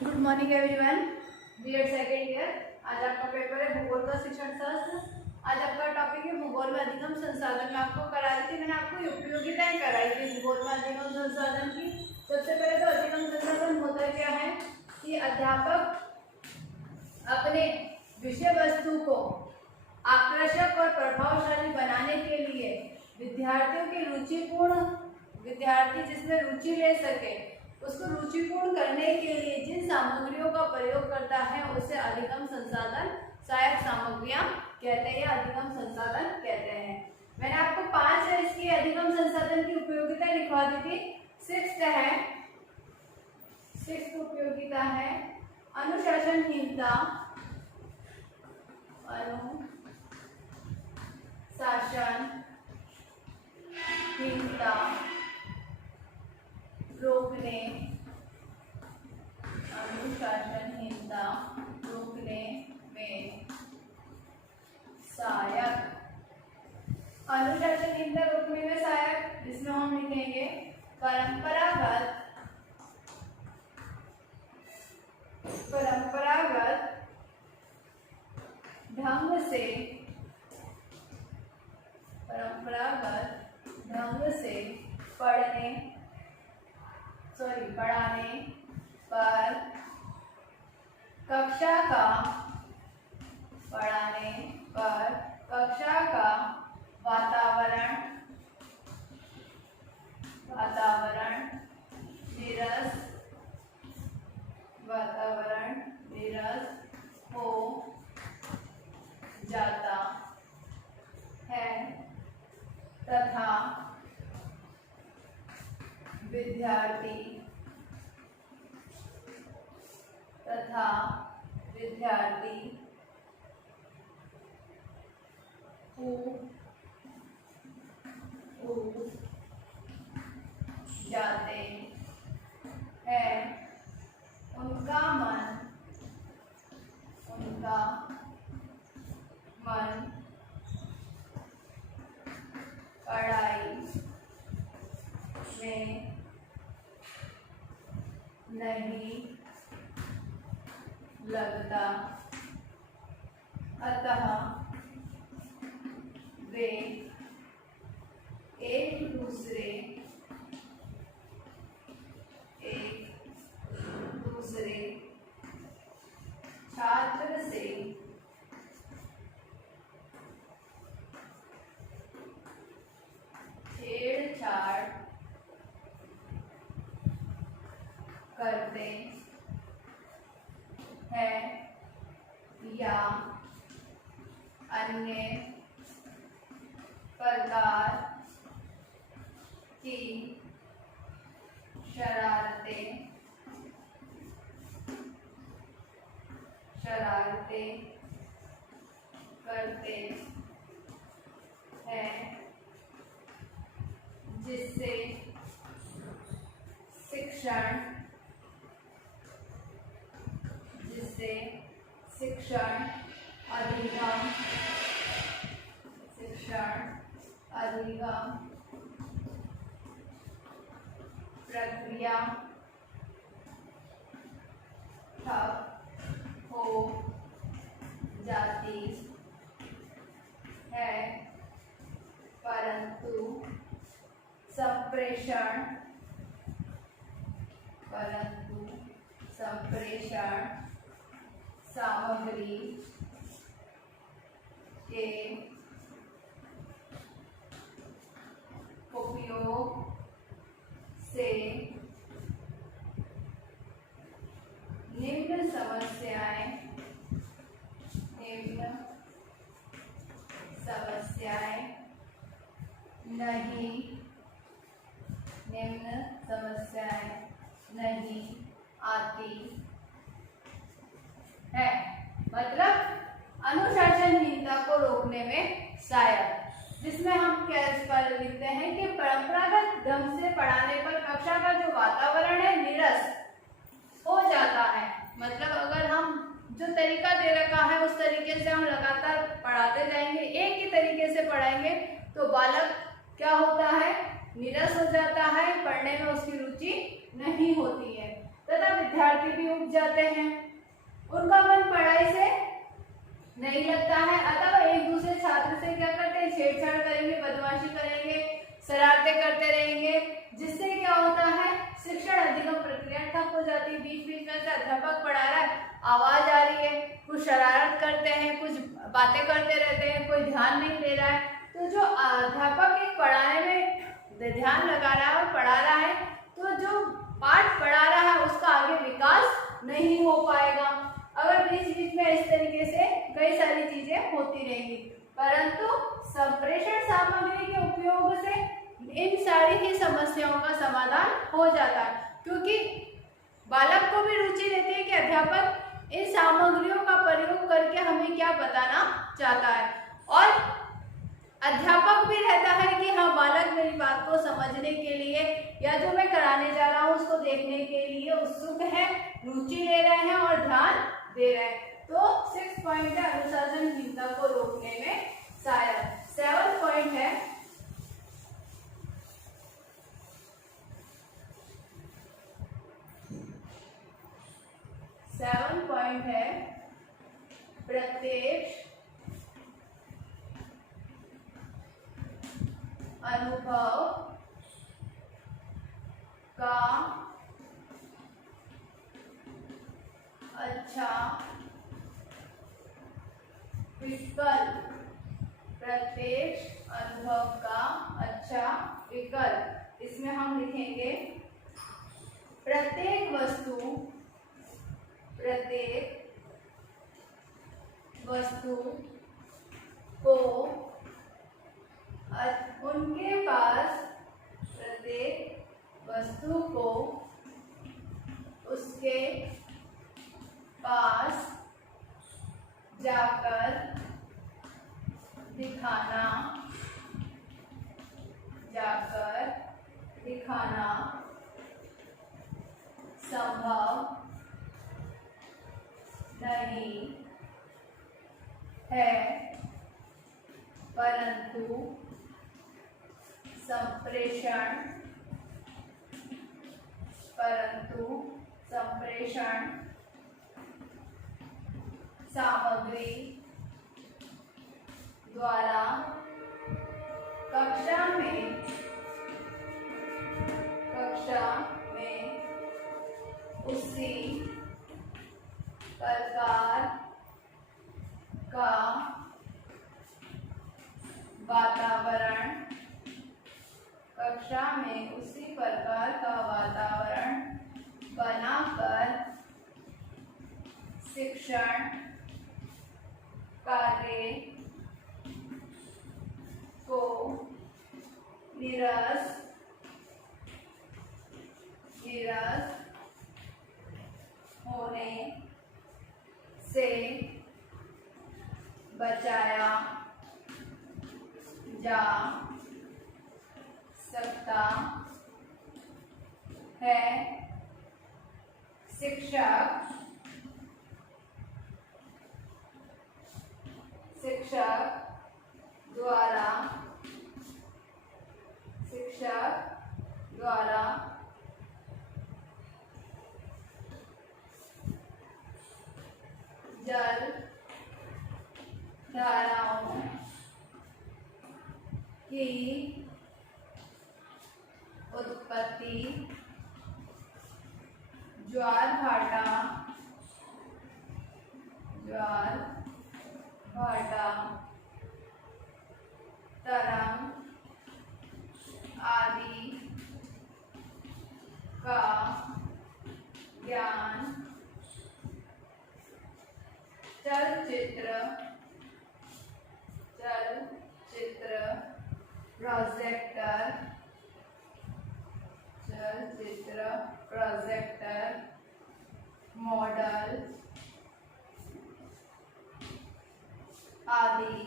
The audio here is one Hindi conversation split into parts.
Good morning everyone. BEd second year. आज आपका पेपर है भूगोल का शिक्षण शास्त्र। आज आपका टॉपिक है भूगोल में अधिगम संसाधन। मैं आपको करा रही थी, मैंने आपको उपयोगिताएं कराई थी भूगोल में अधिगम संसाधन की। सबसे पहले तो अधिगम संसाधन होता क्या है कि अध्यापक अपने विषय वस्तु को आकर्षक और प्रभावशाली बनाने के लिए विद्यार्थियों की विद्यार्थी जिसमें रुचि ले सके उसको रुचिपूर्ण करने के लिए जिन सामग्रियों का प्रयोग करता है उसे अधिगम संसाधन सहायक सामग्रियां कहते हैं या अधिगम संसाधन कहते हैं। मैंने आपको 5 इसकी अधिगम संसाधन की उपयोगिता लिखवा दी थी। सिक्स्थ उपयोगिता है अनुशासनहीनता अनुशासनहीनता रोकने में सहायक। अनुशासनहीनता रोकने में सहायक जिसमें हम लिखेंगे परंपरागत ढंग से पढ़ाने पर कक्षा का वातावरण नीरस हो जाता है तथा विद्यार्थी ऊब जाते हैं। उनका मन पढ़ाई में नहीं लगता, अतः वे एक दूसरे छात्र से छेड़छाड़ करते हैं या अन्य प्रकार की शरारतें करते हैं जिससे शिक्षण अधिगम प्रक्रिया ठप हो जाती है, परंतु संप्रेषण सामग्री के उपयोग से निम्न समस्याएं नहीं आती है। मतलब अनुशासनहीनता को रोकने में सहायक, जिसमें हम क्या लिखते हैं कि परंपरागत ढंग से पढ़ाने पर कक्षा का जो वातावरण है नीरस हो जाता है। मतलब अगर हम जो तरीका दे रखा है उस तरीके से हम लगातार पढ़ाते जाएंगे, एक ही तरीके से पढ़ाएंगे तो बालक क्या होता है, नीरस हो जाता है, पढ़ने में उसकी रुचि नहीं होती है तथा विद्यार्थी शरारती भी उठ जाते हैं, उनका मन पढ़ाई से नहीं लगता है, अतः वह एक दूसरे छात्र से क्या करते हैं, छेड़छाड़ करेंगे, बदमाशी करेंगे, शरारतें करते रहेंगे, जिससे क्या होता है, शिक्षण अधिगम प्रक्रिया ठप हो जाती है। बीच बीच में से अध्यापक पढ़ा रहा है, आवाज आ रही है, कुछ शरारत करते हैं, कुछ बातें करते रहते हैं, कोई ध्यान नहीं दे रहा है, तो जो अध्यापक एक पढ़ाने में ध्यान लगा रहा है और पढ़ा रहा है, तो जो पाठ पढ़ा रहा है उसका आगे विकास नहीं हो पाएगा, अगर बीच बीच में इस तरीके से कई सारी चीजें होती रहेंगी। परंतु संप्रेषण सामग्री के उपयोग से इन सारी ही समस्याओं का समाधान हो जाता है, क्योंकि बालक को भी रुचि रहती है कि अध्यापक इन सामग्रियों का प्रयोग करके हमें क्या बताना चाहता है, और अध्यापक भी रहता है कि हाँ, बालक मेरी बात को समझने के लिए या जो मैं कराने जा रहा हूँ उसको देखने के लिए उत्सुक है, रुचि ले रहे हैं और ध्यान दे रहे हैं। तो 6 पॉइंट है अनुशासनहीनता को रोकने में सहायक। 7 पॉइंट है प्रत्यक्ष अनुभव का अच्छा विकल्प। प्रत्यक्ष अनुभव का अच्छा विकल्प, इसमें हम लिखेंगे प्रत्येक वस्तु को उनके पास, प्रत्येक वस्तु को उसके पास जाकर दिखाना संभव नहीं है, परंतु संप्रेषण सामग्री द्वारा कक्षा में उसी प्रकार का वातावरण बनाकर शिक्षण कार्य को नीरस होने से बचाया जा सकता है। शिक्षक द्वारा जल धाराओं की उत्पत्ति, ज्वार भाटा, तरंग आदि का ज्ञान चलचित्र प्रोजेक्टर मॉडल आदि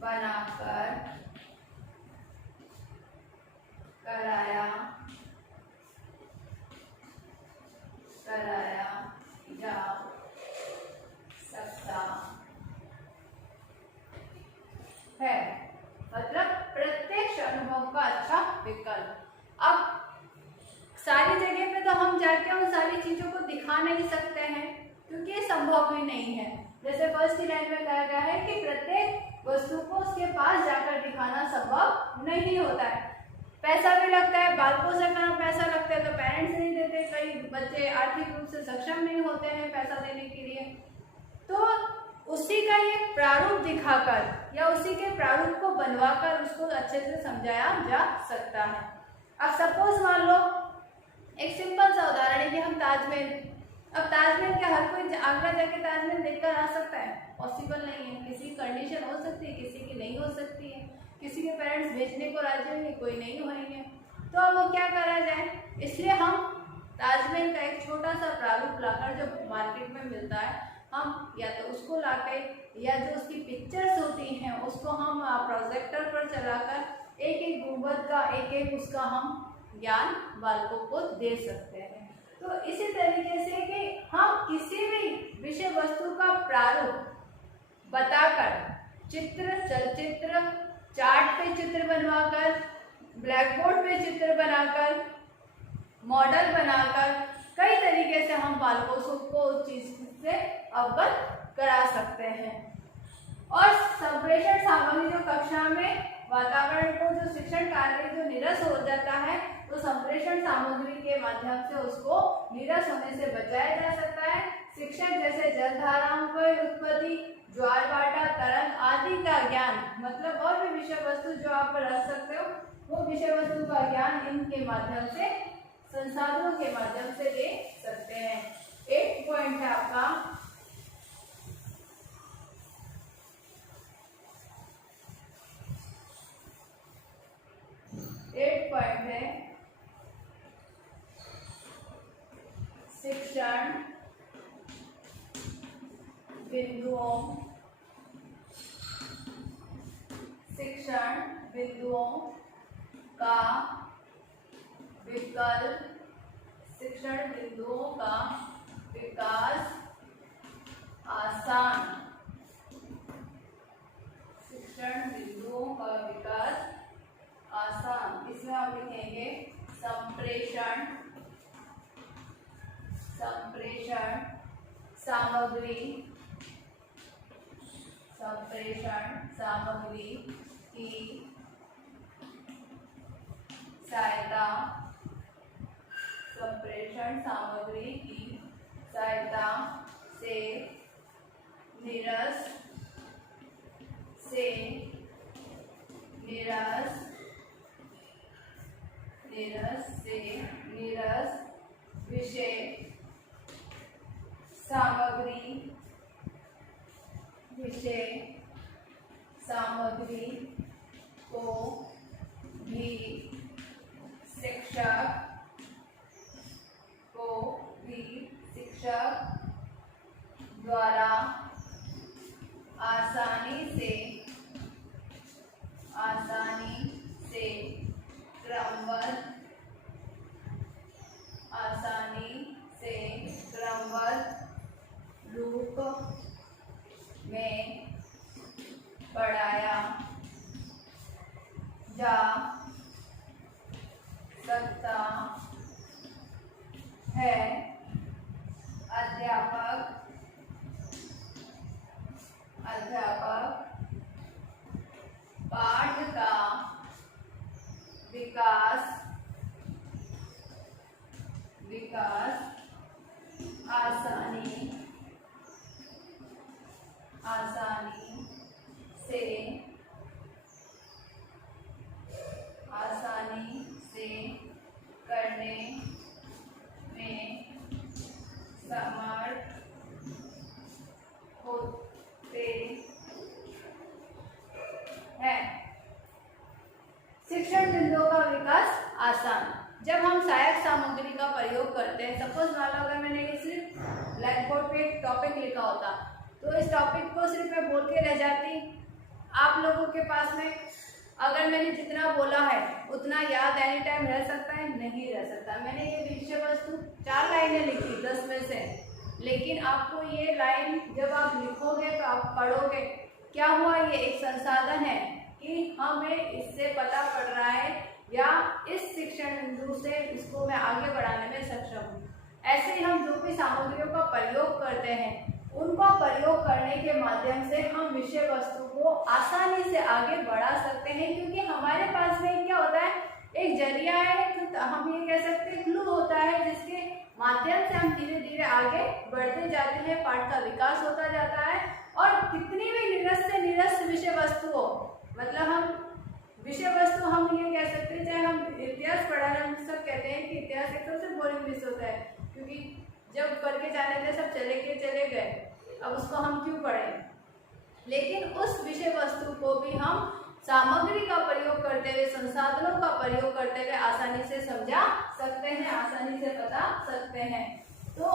बनाकर कराया जा सकता है। जाके उन सारी चीज़ों को दिखा नहीं सकते हैं, क्योंकि ये संभव भी नहीं है। जैसे फर्स्ट लाइन में कहा गया है कि प्रत्येक वस्तु को उसके पास जाकर दिखाना संभव नहीं होता है। पैसा भी लगता है, बालकों से कहाँ पैसा लगता है, तो पेरेंट्स नहीं देते, कई बच्चे आर्थिक रूप से सक्षम नहीं होते हैं पैसा देने के लिए। तो उसी का एक प्रारूप दिखाकर या उसी के प्रारूप को बनवाकर उसको अच्छे से समझाया जा सकता है। अब सपोज मान लो एक सिंपल सा उदाहरण है कि हम ताजमहल, अब ताजमहल क्या हर कोई आगरा जाके ताजमहल देखकर आ सकता है? पॉसिबल नहीं है। किसी की कंडीशन हो सकती है, किसी की नहीं हो सकती है, किसी के पेरेंट्स भेजने को राजी होंगे, कोई नहीं होंगे, तो अब वो क्या करा जाए? इसलिए हम ताजमहल का एक छोटा सा प्रारूप लाकर जो मार्केट में मिलता है, हम या तो उसको लाके या जो उसकी पिक्चर्स होती हैं उसको हम प्रोजेक्टर पर चलाकर एक एक गुंबद का एक एक उसका हम ज्ञान बालकों को दे सकते हैं। तो इसी तरीके से कि हम किसी भी विषय वस्तु का प्रारूप बताकर चित्र, चलचित्र, चार्ट पे चित्र बनवाकर, ब्लैक बोर्ड पे चित्र बनाकर, मॉडल बनाकर कई तरीके से हम बालकों को उस चीज से अवगत करा सकते हैं। और संप्रेषण सामग्री जो कक्षा में वातावरण को जो शिक्षण कार्य जो निरस हो जाता है, तो संप्रेषण सामग्री के माध्यम से उसको निरस होने से बचाया जा सकता है। शिक्षक जैसे जलधाराओं की उत्पत्ति, ज्वार भाटा, तरंग आदि का ज्ञान, मतलब और भी विषय वस्तु जो आप रख सकते हो, वो विषय वस्तु का ज्ञान इनके माध्यम से, संसाधनों के माध्यम से ले सकते हैं। एक पॉइंट है आपका शिक्षण बिंदुओं, शिक्षण बिंदुओं का विकल्प, शिक्षण बिंदुओं का विकास आसान, शिक्षण बिंदुओं का विकास आसान। इसमें आप लिखेंगे संप्रेषण, संप्रेषण सामग्री, संप्रेषण सामग्री की सहायता, संप्रेषण सामग्री की सहायता से निरस, से निरस, निरस से निरस विषय सामग्री, विषय सामग्री को भी शिक्षक, को भी शिक्षक द्वारा आसानी से, आसानी से क्रमबद्ध, आसानी से क्रमबद्ध रूप में पढ़ाया जा सकता है। अध्यापक, अध्यापक पाठ का विकास, विकास आसानी, आसानी से, आसानी से करने में समर्थ होते हैं। शिक्षण बिंदुओं का विकास आसान। जब हम सहायक सामग्री का प्रयोग करते हैं, सपोज मान लो अगर मैंने ये सिर्फ ब्लैक बोर्ड पे एक टॉपिक लिखा होता, तो इस टॉपिक को सिर्फ मैं बोल के रह जाती, आप लोगों के पास में अगर मैंने जितना बोला है उतना याद एनी टाइम रह सकता है? नहीं रह सकता। मैंने ये विषय वस्तु 4 लाइनें लिखी 10 में से, लेकिन आपको ये लाइन जब आप लिखोगे तो आप पढ़ोगे, क्या हुआ? ये एक संसाधन है कि हमें इससे पता पड़ रहा है या इस शिक्षण बिंदु से इसको मैं आगे बढ़ाने में सक्षम हूँ। सामग्रियों का प्रयोग करते हैं, उनका प्रयोग करने के माध्यम से हम विषय वस्तु को आसानी से आगे बढ़ा सकते हैं, क्योंकि हमारे पास में क्या होता है, एक जरिया है, तो हम ये कह सकते हैं क्लू होता है, जिसके माध्यम से हम धीरे धीरे आगे बढ़ते जाते हैं, पाठ का विकास होता जाता है। और कितनी भी निरस्त से निरस्त विषय वस्तु हो, मतलब हम विषय वस्तु हम ये कह सकते हैं, चाहे हम इतिहास पढ़ा रहे, हम सब कहते हैं कि इतिहास एक सबसे बोरिंग विषय होता है, क्योंकि जब करके जाने थे सब चले गए, अब उसको हम क्यों पढ़ें। लेकिन उस विषय वस्तु को भी हम सामग्री का प्रयोग करते हुए, संसाधनों का प्रयोग करते हुए आसानी से समझा सकते हैं, आसानी से बता सकते हैं। तो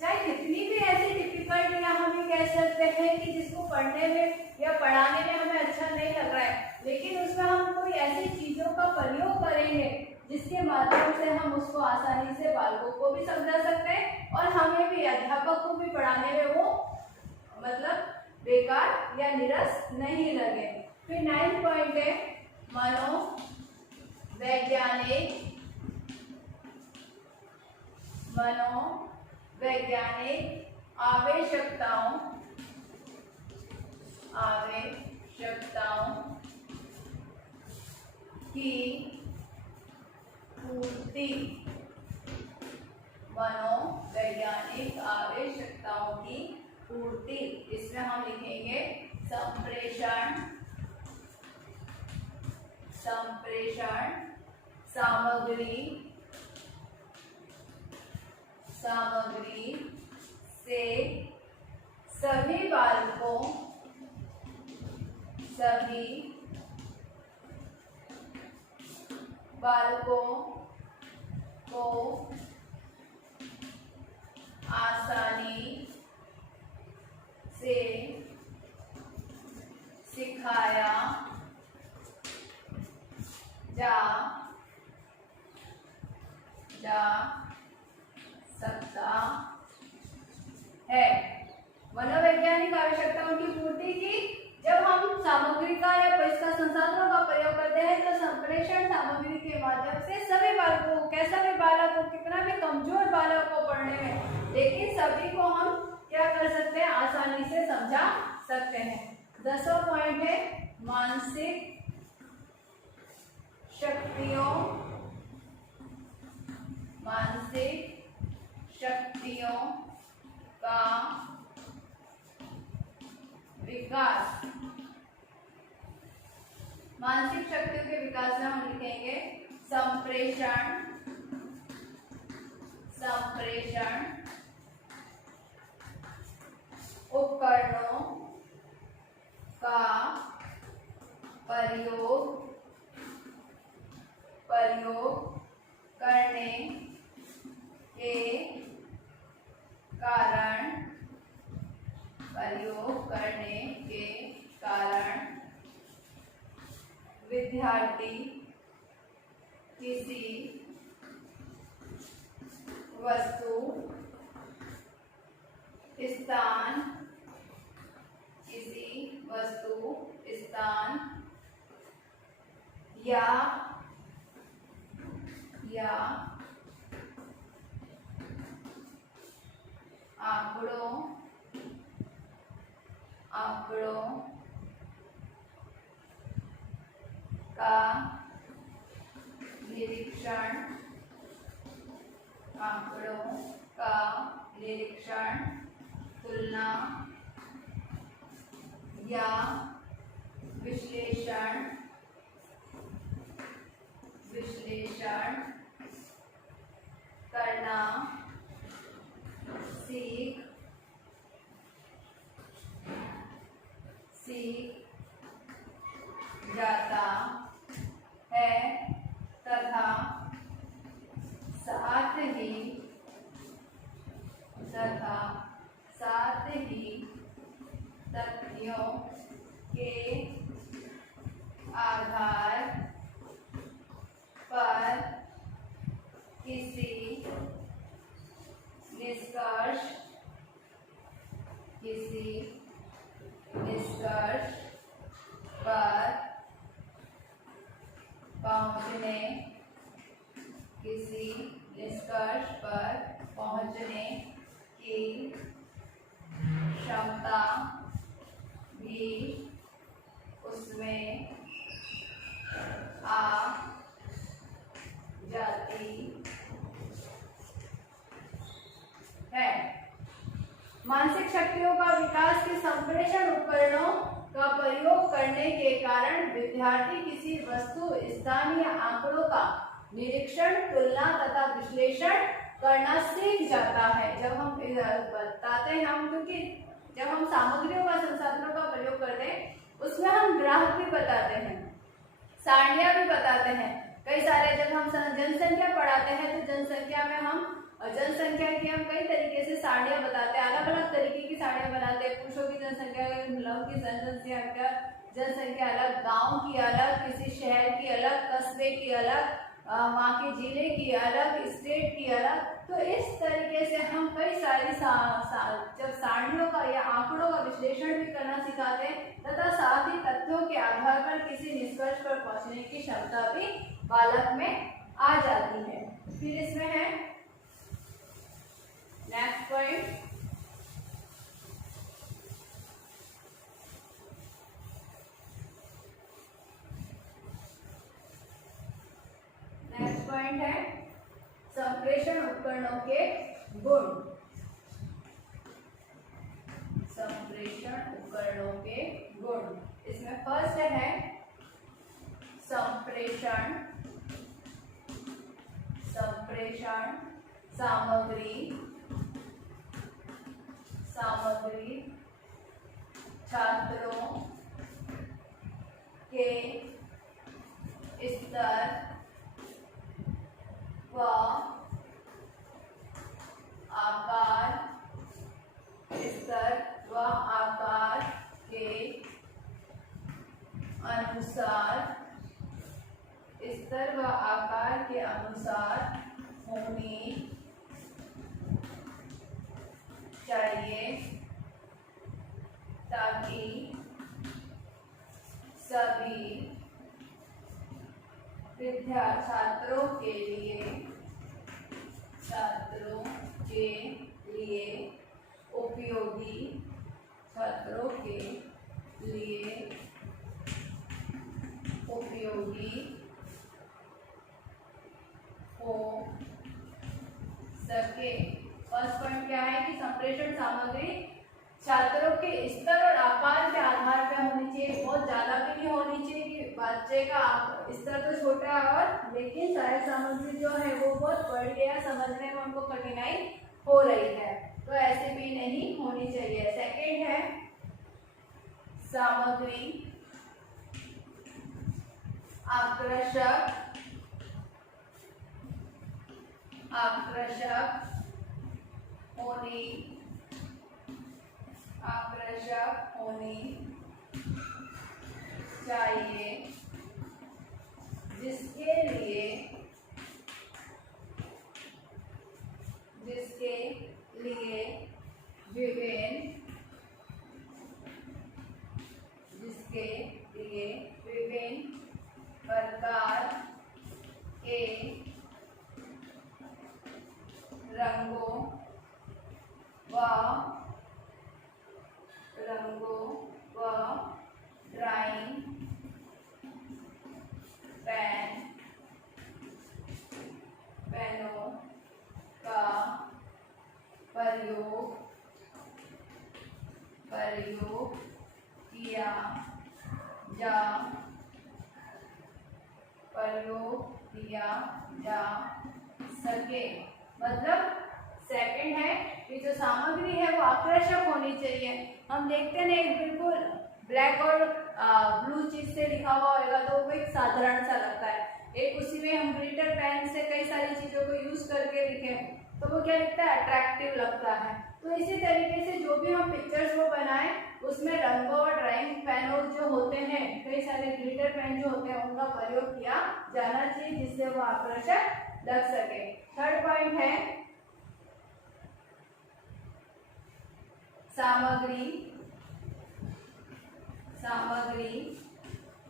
चाहे कितनी भी ऐसी डिफिकल्ट या हम ये कह सकते हैं कि जिसको पढ़ने में या पढ़ाने में हमें अच्छा नहीं लग रहा है, लेकिन उसमें हम कोई ऐसी चीजों का प्रयोग करेंगे जिसके माध्यम से हम उसको आसानी से बालकों को भी समझा सकते हैं और हमें भी, अध्यापक को भी पढ़ाने में वो मतलब बेकार या निरस नहीं लगे। फिर 9 पॉइंट है मनोवैज्ञानिक आवश्यकताओं की पूर्ति। मनोवैज्ञानिक आवश्यकताओं की पूर्ति, इसमें हम लिखेंगे संप्रेषण सामग्री से सभी बालकों को आसानी से सिखाया जा सकता है। मनोवैज्ञानिक आवश्यकताओं की पूर्ति की, जब हम सामग्री का या इसका संसाधनों का प्रयोग करते हैं तो संप्रेषण सामग्री के माध्यम से सभी बालकों, कैसा भी बालक हो, कितना भी कमजोर बालक को पढ़ने में, लेकिन सभी को हम क्या कर सकते हैं, आसानी से समझा सकते हैं। 10वां पॉइंट है मानसिक शक्तियों का विकास। मानसिक शक्तियों के विकास में हम लिखेंगे संप्रेषण उपकरणों का प्रयोग करने के कारण विद्यार्थी किसी वस्तु स्थान या आंकड़ों का निरीक्षण, तुलना या विश्लेषण करना सीख जाता है तथा साथ ही तथ्यों के आधार पर किसी निष्कर्ष मानसिक शक्तियों का विकास के संप्रेषण उपकरणों का प्रयोग करने के कारण विद्यार्थी किसी वस्तु, स्थान या आंकड़ों का निरीक्षण, तुलना तथा विश्लेषण करना सीख जाता है। जब हम बताते हैं क्योंकि जब हम सामग्रियों व संसाधनों का प्रयोग करते हैं उसमें हम ग्राफ भी बताते हैं, सारणियां भी बताते हैं। कई सारे जब हम जनसंख्या पढ़ाते हैं तो जनसंख्या में हम जनसंख्या की हम कई तरीके से सारणियां बताते हैं, अलग अलग तरीके की सारणियां बनाते हैं। पुरुषों की जनसंख्या, महिलाओं की जनसंख्या अलग, गांव की अलग, किसी शहर की अलग, कस्बे की अलग, वहाँ के जिले की अलग, स्टेट की अलग। तो इस तरीके से हम कई सारी जब सारणियों का या आंकड़ों का विश्लेषण भी करना सिखाते हैं तथा साथ ही तथ्यों के आधार पर किसी निष्कर्ष पर पहुंचने की क्षमता भी बालक में आ जाती है। फिर इसमें है नेक्स्ट पॉइंट, नेक्स्ट पॉइंट है संप्रेषण उपकरणों के गुण। संप्रेषण उपकरणों के गुण, इसमें फर्स्ट है संप्रेषण सामग्री छात्रों के स्तर व आकार के अनुसार होनी चाहिए ताकि सभी छात्रों के लिए उपयोगी हो सके। फर्स्ट पॉइंट क्या है कि संप्रेषण सामग्री छात्रों के स्तर और आकार के आधार पर होनी चाहिए। बहुत ज्यादा भी नहीं होनी चाहिए कि बच्चे का स्तर तो छोटा है और लेकिन सारी सामग्री जो है वो बहुत बड़ी है, समझने में उनको कठिनाई हो रही है, तो ऐसे भी नहीं होनी चाहिए। सेकंड है सामग्री आकर्षक होनी चाहिए जिसके लिए विभिन्न प्रकार के रंगों व ड्राइंग पेनों का प्रयोग किया जा सके। मतलब सेकंड है कि जो सामग्री है वो आकर्षक होनी चाहिए। हम देखते हैं एक बिल्कुल ब्लैक और ब्लू चीज से लिखा हुआ होगा तो वो एक साधारण सा लगता है, एक उसी में हम ग्लिटर पेन से कई सारी चीजों को यूज करके लिखे तो वो क्या लगता है, अट्रैक्टिव लगता है। तो इसी तरीके से जो भी हम पिक्चर्स को बनाएं उसमें रंगों और ड्राइंग पेनों जो होते हैं, कई सारे ग्लिटर पेन जो होते हैं उनका प्रयोग किया जाना चाहिए जिससे वो आकर्षक लग सके। थर्ड पॉइंट है सामग्री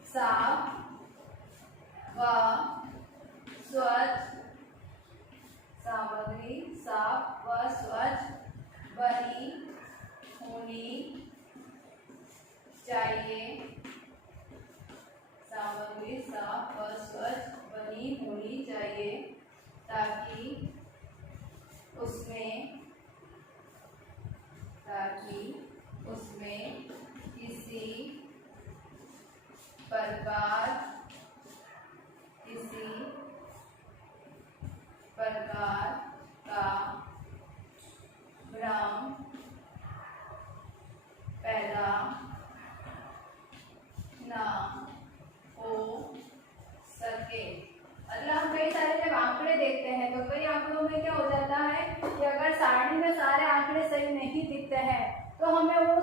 साफ व स्वच्छ बनी होनी चाहिए। सामग्री साफ व स्वच्छ बनी होनी चाहिए ताकि तो हमें वो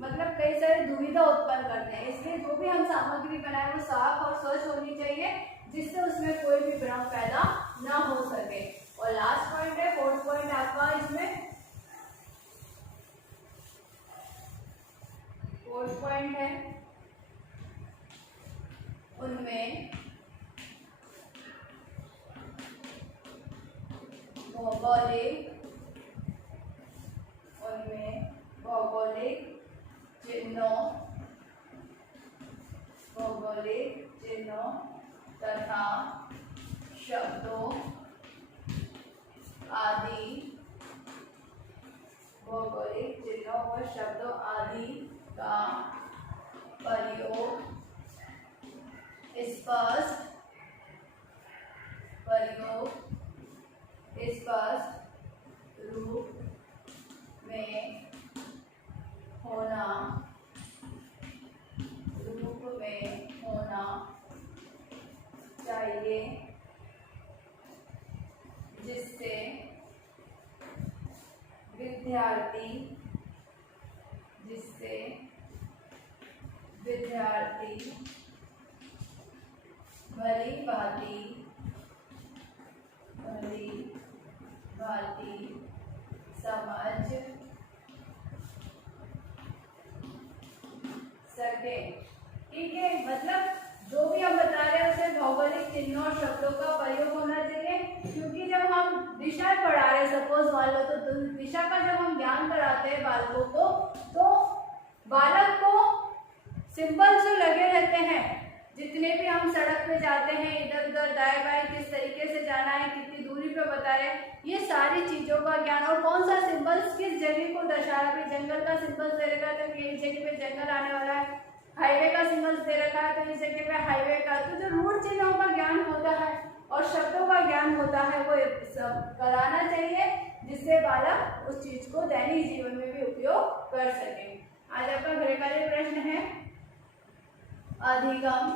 मतलब कई सारी दुविधा उत्पन्न करते हैं। इसलिए जो भी हम सामग्री बनाए वो साफ और स्वच्छ होनी चाहिए, जिससे उसमें कोई भी भ्रम पैदा ना हो सके। और लास्ट पॉइंट है, फोर्थ पॉइंट आपका इसमें, फोर्थ पॉइंट है उनमें भौगोलिक चिन्हों तथा शब्दों आदि, भौगोलिक चिन्हों और शब्दों आदि का प्रयोग स्पष्ट रूप में होना चाहिए, जिससे विद्यार्थी भली भांति समझ सके। ठीक है, मतलब जो भी हम बता रहे हैं उसमें भौगोलिक चिन्हों और शब्दों का प्रयोग होना चाहिए, क्योंकि जब हम दिशा पढ़ा रहे हैं, सपोज मान लो, तो दिशा का जब हम ज्ञान कराते हैं बालकों को, तो बालक को सिंबल जो लगे रहते हैं, जितने भी हम सड़क पे जाते हैं, इधर उधर दाएं बाएं किस तरीके से जाना है, कितनी दूरी पे बता रहे हैं, ये सारी चीजों का ज्ञान, और कौन सा सिंबल किस जगह को दर्शा रहा है। जंगल का सिंबल दे रखा है तो इस जगह पे जंगल आने वाला है, हाईवे का सिंबल दे रखा है तो इस जगह पे हाईवे का। तो जो रूट चिन्हों का ज्ञान होता है और शब्दों का ज्ञान होता है वो सब कराना चाहिए, जिससे बालक उस चीज को दैनिक जीवन में भी उपयोग कर सके। आज आपका गृहकार्य प्रश्न है, अधिगम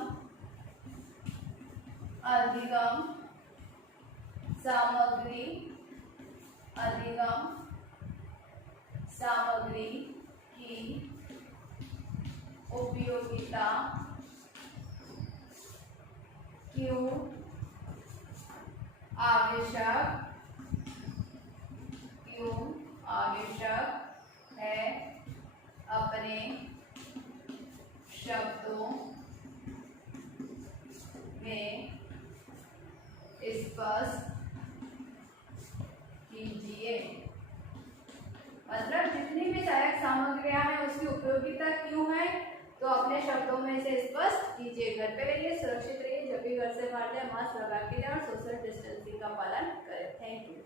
सामग्री की उपयोगिता क्यों आवश्यक है, अपने शब्दों में स्पष्ट कीजिए। मतलब जितनी भी सहायक सामग्रियां हैं उसकी उपयोगिता क्यों है, तो अपने शब्दों में से स्पष्ट कीजिए। घर पे रहिए, सुरक्षित रहिए, जब भी घर से बाहर जाए मास्क लगा के जाए और सोशल डिस्टेंसिंग का पालन करें। Thank you.